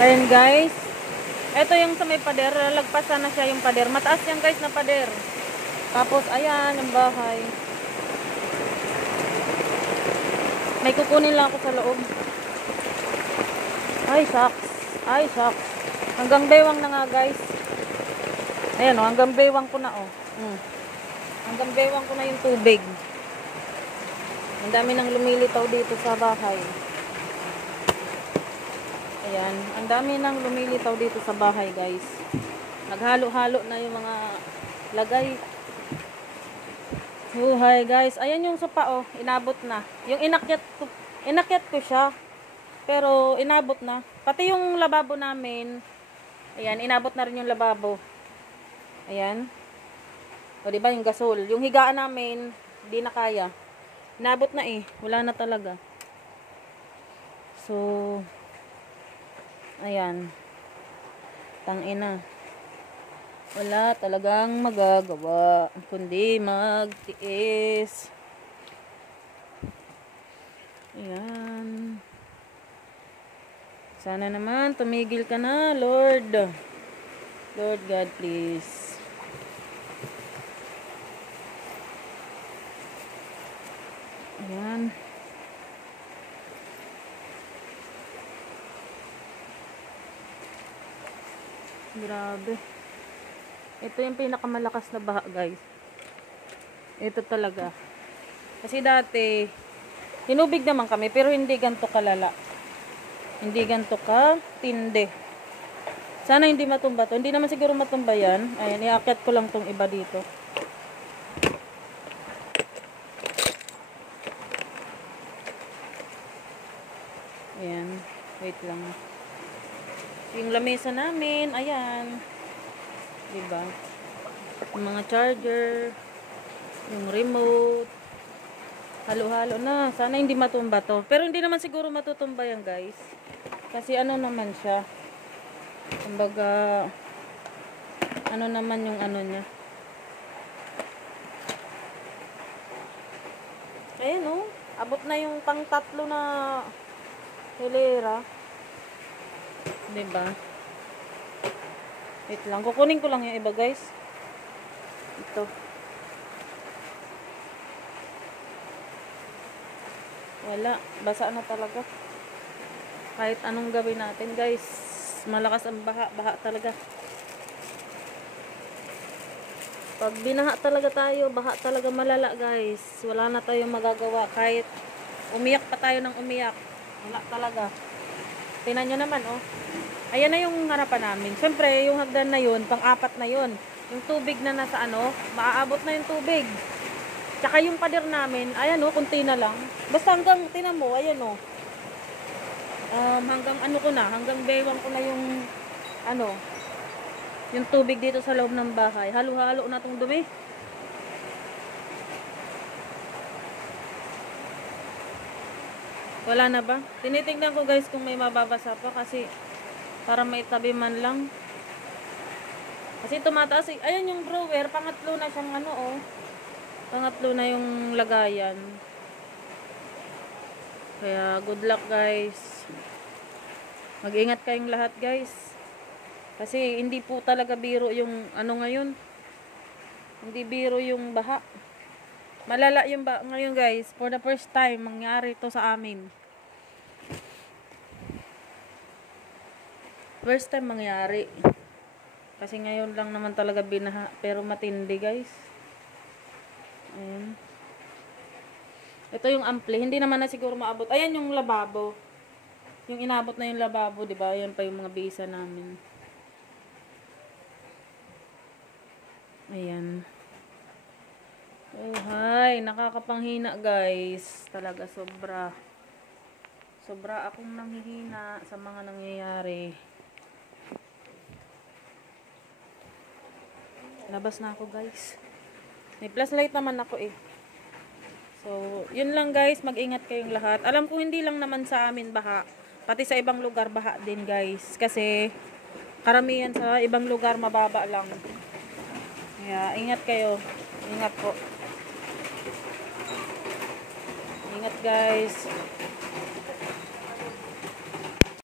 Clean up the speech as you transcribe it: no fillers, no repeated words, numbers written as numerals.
Ayan guys. Ito yung sa may pader. Lagpasan na siya yung pader. Mataas yan guys na pader. Tapos ayan yung bahay. May kukunin lang ako sa loob. Ay shucks. Ay shucks. Hanggang bewang na nga guys. Ayan o. Hanggang bewang ko na o. Hanggang bewang ko na yung tubig. Ang dami nang lumilitaw dito sa bahay. Ayan, ang dami nang lumilitaw dito sa bahay guys. Naghalo-halo na yung mga lagay. Hi guys, ayan yung sopa oh, inabot na. Yung inakyat ko siya. Pero inabot na. Pati yung lababo namin. Ayan, inabot na rin yung lababo. Ayan. O diba yung gasol. Yung higaan namin, hindi na kaya. Inabot na eh, wala na talaga. So ayan. Tangina. Wala talagang magagawa kundi magtiis. Ayan. Sana naman tumigil ka na, Lord. Lord God, please. Ayan. Grabe. Ito yung pinakamalakas na baha guys. Ito talaga. Kasi dati, hinubig naman kami pero hindi ganito kalala. Hindi ganito ka tindi. Sana hindi matumba to. Hindi naman siguro matumba yan. Ayan, iakyat ko lang tong iba dito. Ayan. Wait lang. Yung lamesa namin, ayan. Diba? Yung mga charger, yung remote. Halo-halo na. Sana hindi matumba to. Pero hindi naman siguro matutumba yan, guys. Kasi ano naman siya. Kumbaga, ano naman yung ano niya. Ayan, oh. Abot na yung pang tatlo na hilera. Diba? Wait lang. Kukunin ko lang yung iba guys. Ito. Wala. Basa na talaga. Kahit anong gawin natin guys. Malakas ang baha. Baha talaga. Pag binaha talaga tayo, baha talaga malala guys. Wala na tayong magagawa. Kahit umiyak pa tayo ng umiyak. Wala talaga. Tingnan nyo naman, oh. Ayan na yung harapan namin. Siyempre, yung hagdan na yun, pang-apat na yun. Yung tubig na nasa ano, maaabot na yung tubig. Tsaka yung pader namin, ayan, oh, kunti na lang. Basta hanggang, tinan mo, ayan, oh. Hanggang ano ko na, hanggang bewang ko na yung, ano, yung tubig dito sa loob ng bahay. Halo-halo na tong dumi. Wala na ba? Tinitingnan ko guys kung may mababasa pa kasi para maitabi man lang. Kasi tumataas eh. Ayan yung drawer, pangatlo na siyang ano oh. Pangatlo na yung lagayan. Kaya good luck guys. Mag-ingat kayong lahat guys. Kasi hindi po talaga biro yung ano ngayon. Hindi biro yung baha. Malala yung baha ngayon guys. For the first time mangyari to sa amin. First time mangyari. Kasi ngayon lang naman talaga binaha. Pero matindi guys. Ayan. Ito yung ampli. Hindi naman na siguro maabot. Ayan yung lababo. Yung inabot na yung lababo. Diba? Ayan pa yung mga bisa namin. Ayan. Oh hi. Nakakapanghina guys. Talaga sobra. Sobra akong nanghihina sa mga nangyayari. Labas na ako guys. May flashlight naman ako eh. So, yun lang guys. Mag-ingat kayong lahat. Alam ko hindi lang naman sa amin baha. Pati sa ibang lugar baha din guys. Kasi karamihan sa ibang lugar mababa lang. Kaya ingat kayo. Ingat po. Ingat guys.